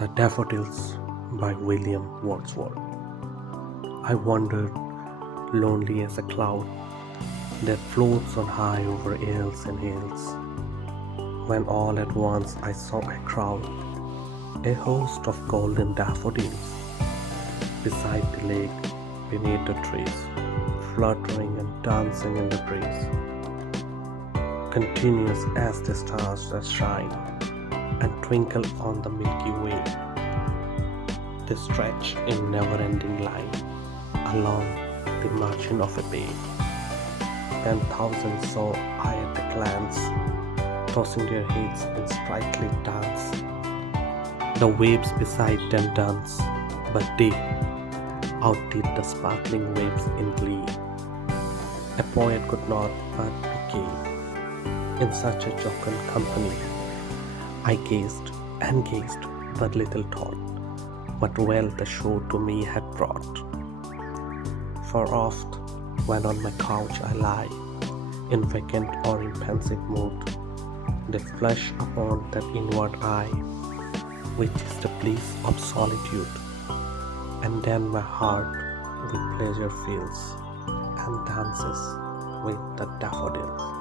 The Daffodils by William Wordsworth. I wandered, lonely as a cloud that floats on high over hills and hills, when all at once I saw a crowd, a host of golden daffodils, beside the lake, beneath the trees, fluttering and dancing in the breeze, continuous as the stars that shine and twinkle on the Milky Way. They stretch in never-ending line along the margin of a bay. 10,000 saw I at a glance, tossing their heads in sprightly dance. The waves beside them dance, but they outdid the sparkling waves in glee. A poet could not but be gay in such a jocund company. I gazed and gazed, but little thought what wealth the show to me had brought. For oft, when on my couch I lie, in vacant or in pensive mood, they flush upon that inward eye, which is the bliss of solitude. And then my heart with pleasure fills and dances with the daffodils.